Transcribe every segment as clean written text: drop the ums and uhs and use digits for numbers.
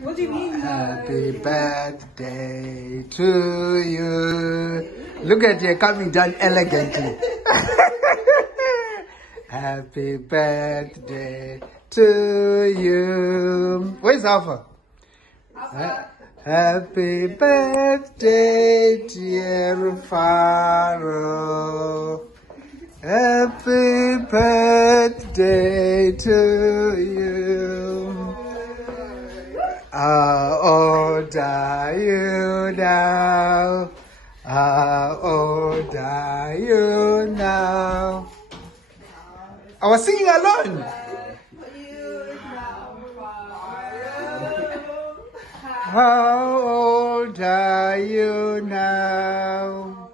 What do you mean? Happy birthday to you. Look at you coming down elegantly. Happy birthday to you. Where's Alpha? Happy birthday, dear Rufaro. Happy birthday to you. How old are you now? How old are you now? I was singing alone. How old are you now?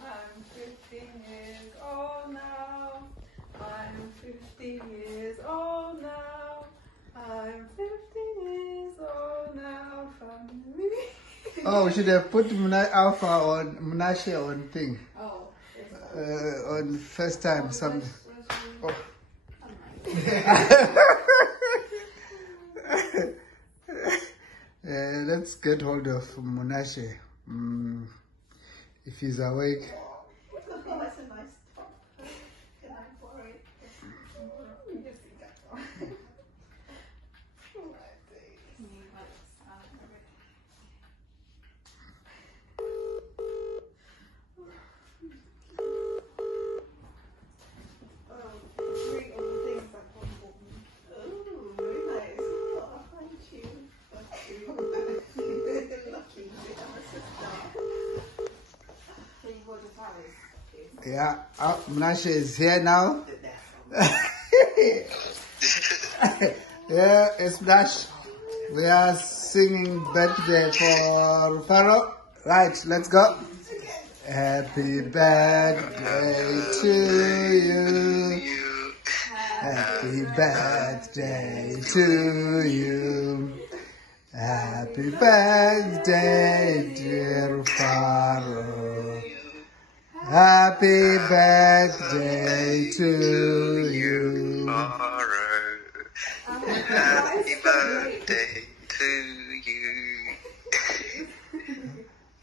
I'm 15 years old now. I'm 15 years old now. I'm 15 years old now. Family. Oh, we should have put Alpha on Munashe on thing. Oh. On first time some. Oh. Let's get hold of Munashe. If he's awake. That's a nice top. Can I borrow it? Yes, you can. Yeah, Munashe is here now. Yeah, it's Nash. We are singing birthday for Rufaro. Right, let's go. Happy birthday to you. Happy birthday to you. Happy birthday, dear Rufaro. Happy birthday to you. Happy birthday to you.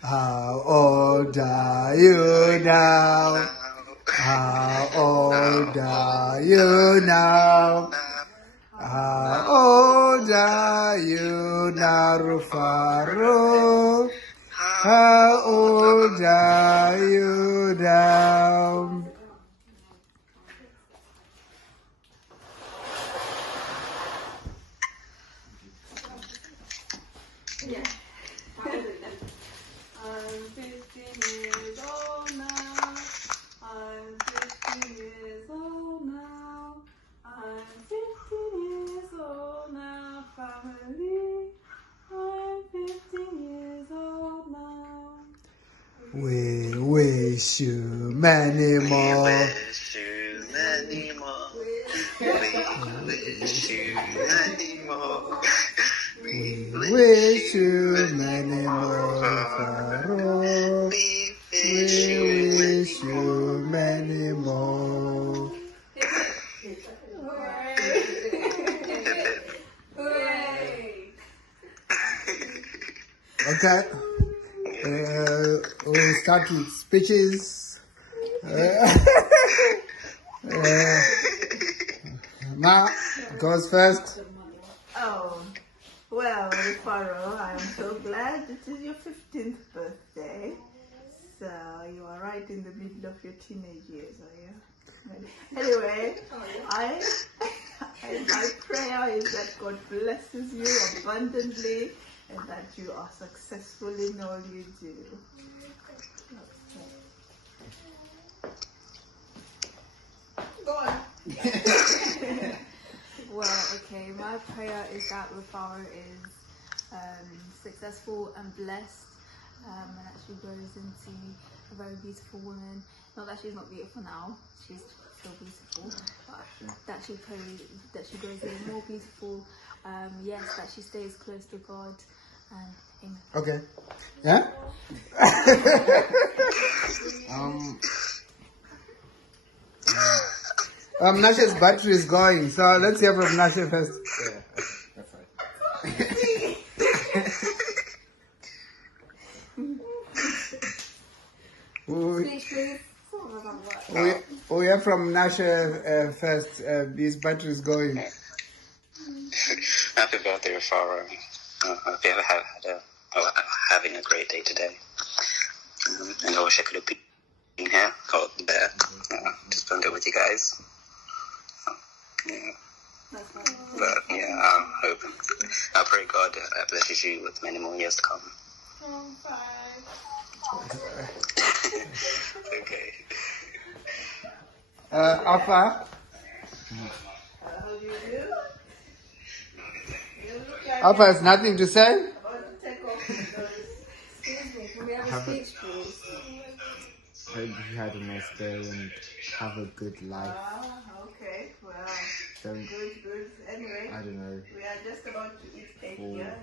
How old are you now? How old are you now? How old are you now, Rufaro? How old are you now? Yeah. I'm 15 years old now. I'm 15 years old now. I'm 15 years old now, family. I'm 15 years old now. We wish you many more. We wish you many more. We wish you many more. We wish you many more, Rufaro. We wish you many more. Okay. We'll start with speeches. Ma goes first. Oh, well, Rufaro, I'm so glad it is your 15th birthday. So you are right in the middle of your teenage years, are you? Anyway, my prayer is that God blesses you abundantly and that you are successful in all you do. Go on. Well, okay, my prayer is that Rufaro is successful and blessed, and that she grows into a very beautiful woman. Not that she's not beautiful now, she's still beautiful, but that she grows even more beautiful. Yes, that she stays close to God, and amen. Okay. Yeah? Nasha's battery is going, so let's hear from Nasha first. Yeah, that's right. Speech, please. Some of us don't work. We are from Nasha first. This battery is going. Happy birthday, Rufaro. Hope you having a great day today. And I wish I could have been here or there to spend it with you guys. Yeah. But yeah, I pray God blesses you with many more years to come. Okay. Alpha? How do you do? You look like Alpha has nothing to say? about to take off with those. Excuse me, can we have a speech, please? Hope you had a nice day and have a good life. Okay, well, Don't, good. Anyway, I don't know. we are just about to eat cake here.